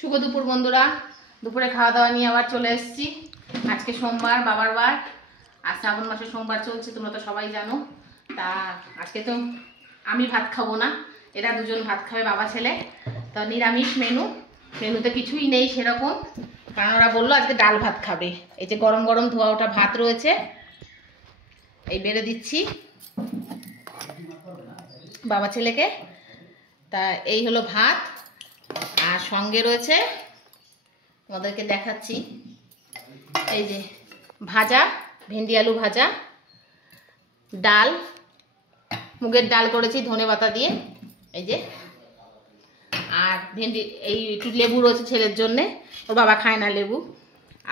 শুভ দুপুর বন্ধুরা। দুপুরে খাওয়া দাওয়া নিয়ে আবার চলে এসেছি। আজকে সোমবার, বাবার বার। আর শ্রাবণ মাসে সোমবার চলছে, তোমরা তো সবাই জানো। তা আজকে তো আমি ভাত খাবো না, এরা দুজন ভাত খাবে, বাবা ছেলে। তো নিরামিষ মেনুতে কিছুই নেই সেরকম, কারণ ওরা বললো আজকে ডাল ভাত খাবে। এই যে গরম গরম ধোয়া ওটা ভাত রয়েছে, এই বেড়ে দিচ্ছি বাবা ছেলেকে। তা এই হলো ভাত, আর সঙ্গে রয়েছে, তোমাদেরকে দেখাচ্ছি, এই যে ভাজা, ভেন্ডি আলু ভাজা, ডাল, মুগের ডাল করেছি ধনেপাতা দিয়ে, এই যে, আর ভেন্ডি, এই একটু লেবু রয়েছে ছেলের জন্যে, ওর বাবা খায় না লেবু,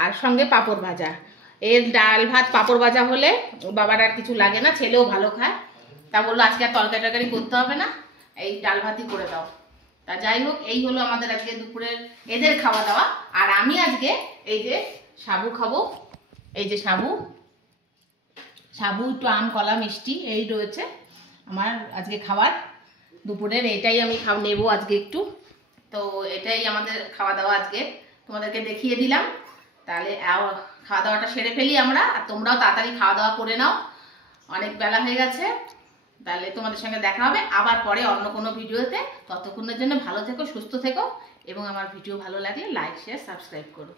আর সঙ্গে পাঁপড় ভাজা। এর ডাল ভাত পাঁপড় ভাজা হলে ওর বাবার আর কিছু লাগে না, ছেলেও ভালো খায়। তা বললো আজকে আর তরকারি টরকারি করতে হবে না, এই ডাল ভাতই করে দাও। তা যাই হোক, এই হলো আমাদের আজকে দুপুরের এদের খাওয়া দাওয়া। আর আমি আজকে এই যে সাবু খাবো, এই যে সাবু একটু আম কলা মিষ্টি এই রয়েছে আমার আজকে খাবার দুপুরের। এটাই আমি নেবো আজকে একটু। তো এটাই আমাদের খাওয়া দাওয়া আজকে, তোমাদেরকে দেখিয়ে দিলাম। তাহলে খাওয়া দাওয়াটা সেরে ফেলি আমরা, আর তোমরাও তাড়াতাড়ি খাওয়া দাওয়া করে নাও, অনেক বেলা হয়ে গেছে। তাহলে তোমাদের সঙ্গে দেখা হবে আবার পরে অন্য কোনো ভিডিওতে। ততক্ষণের জন্য ভালো থেকো, সুস্থ থেকো, এবং আমার ভিডিও ভালো লাগলে লাইক, শেয়ার, সাবস্ক্রাইব করো।